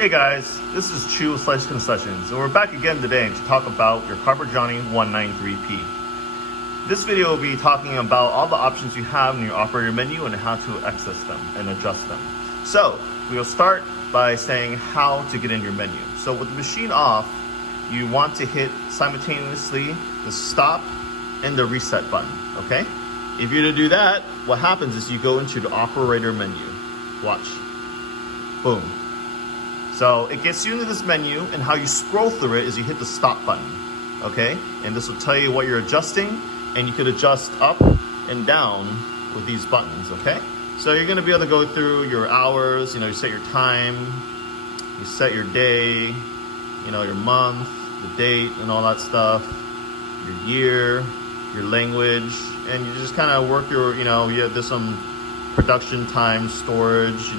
Hey guys, this is Chu with Slice Concessions, and we're back again today to talk about your Carper Johnny 193P. This video will be talking about all the options you have in your operator menu and how to access them and adjust them. So, we'll start by saying how to get in your menu. So with the machine off, you want to hit simultaneously the stop and the reset button, okay? If you're to do that, what happens is you go into the operator menu. Watch. Boom. So it gets you into this menu, and how you scroll through it is you hit the stop button, okay? And this will tell you what you're adjusting, and you could adjust up and down with these buttons, okay? So you're gonna be able to go through your hours, you set your time, you set your day, your month, the date, and all that stuff, your year, your language, and you just kind of work your, there's some production time, storage,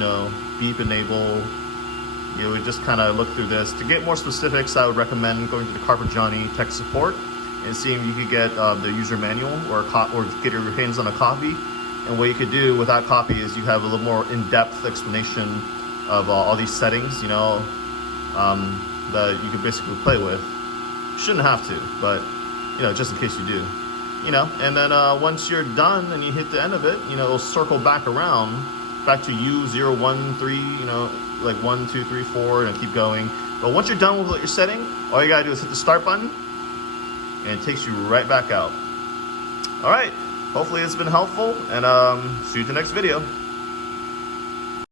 beep enable. You would just kind of look through this. To get more specifics, I would recommend going to the Carper Johnny tech support and seeing if you could get the user manual or get your hands on a copy. And what you could do with that copy is you have a little more in-depth explanation of all these settings, that you could basically play with. You shouldn't have to, but just in case you do. And then once you're done and you hit the end of it, it'll circle back around, back to U013, like 1, 2, 3, 4, and keep going. But once you're done with what you're setting, all you gotta do is hit the start button, and it takes you right back out. All right, hopefully it's been helpful, and see you in the next video.